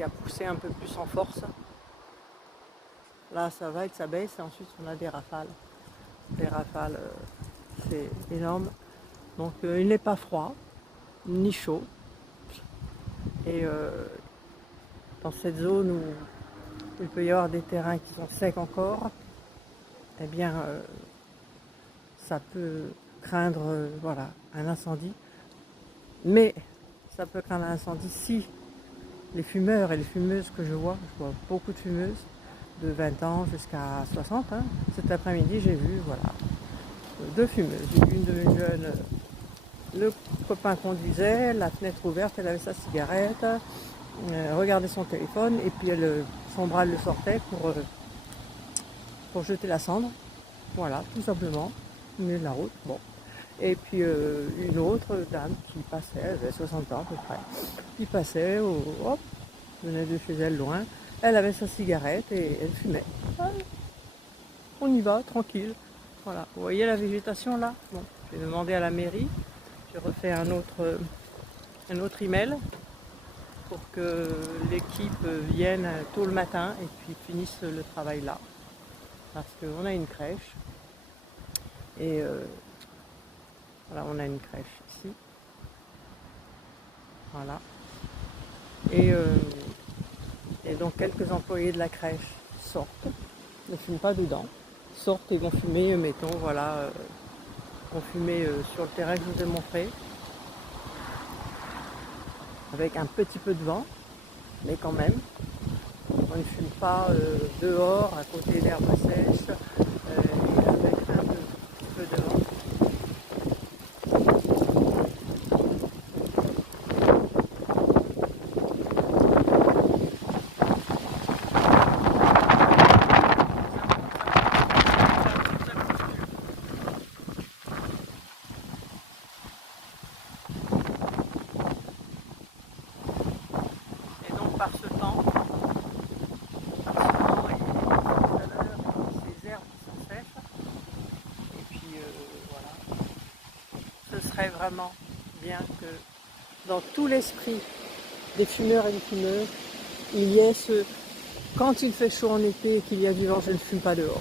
qui a poussé un peu plus en force. Là, ça va et ça baisse, et ensuite on a des rafales. Les rafales, c'est énorme. Donc il n'est pas froid, ni chaud. Et dans cette zone où il peut y avoir des terrains qui sont secs encore, eh bien ça peut craindre voilà, un incendie. Mais ça peut craindre un incendie si les fumeurs et les fumeuses que je vois beaucoup de fumeuses de 20 ans jusqu'à 60. Hein. Cet après-midi, j'ai vu voilà, 2 fumeuses. Une jeune, le copain conduisait, la fenêtre ouverte, elle avait sa cigarette, regardait son téléphone, et puis son bras le sortait pour jeter la cendre. Voilà, tout simplement, au milieu de la route. Bon. Et puis une autre dame qui passait, elle avait 60 ans à peu près, qui passait, hop, venait de chez elle loin, elle avait sa cigarette et elle fumait. On y va, tranquille. Voilà, vous voyez la végétation là? Bon, j'ai demandé à la mairie, j'ai refait un autre email pour que l'équipe vienne tôt le matin et puis finisse le travail là. Parce qu'on a une crèche et voilà, on a une crèche ici. Voilà. Et donc quelques employés de la crèche sortent, ne fument pas dedans, sortent et vont fumer, mettons, voilà, vont fumer sur le terrain que je vous ai montré, avec un petit peu de vent, mais quand même. On ne fume pas dehors, à côté d'herbes sèches, et avec un petit peu de vent. Et donc par ce temps et ces herbes qui sont sèches, et puis voilà, ce serait vraiment bien que dans tout l'esprit des fumeurs et des fumeuses, il y ait quand il fait chaud en été et qu'il y a du vent, je ne fume pas dehors.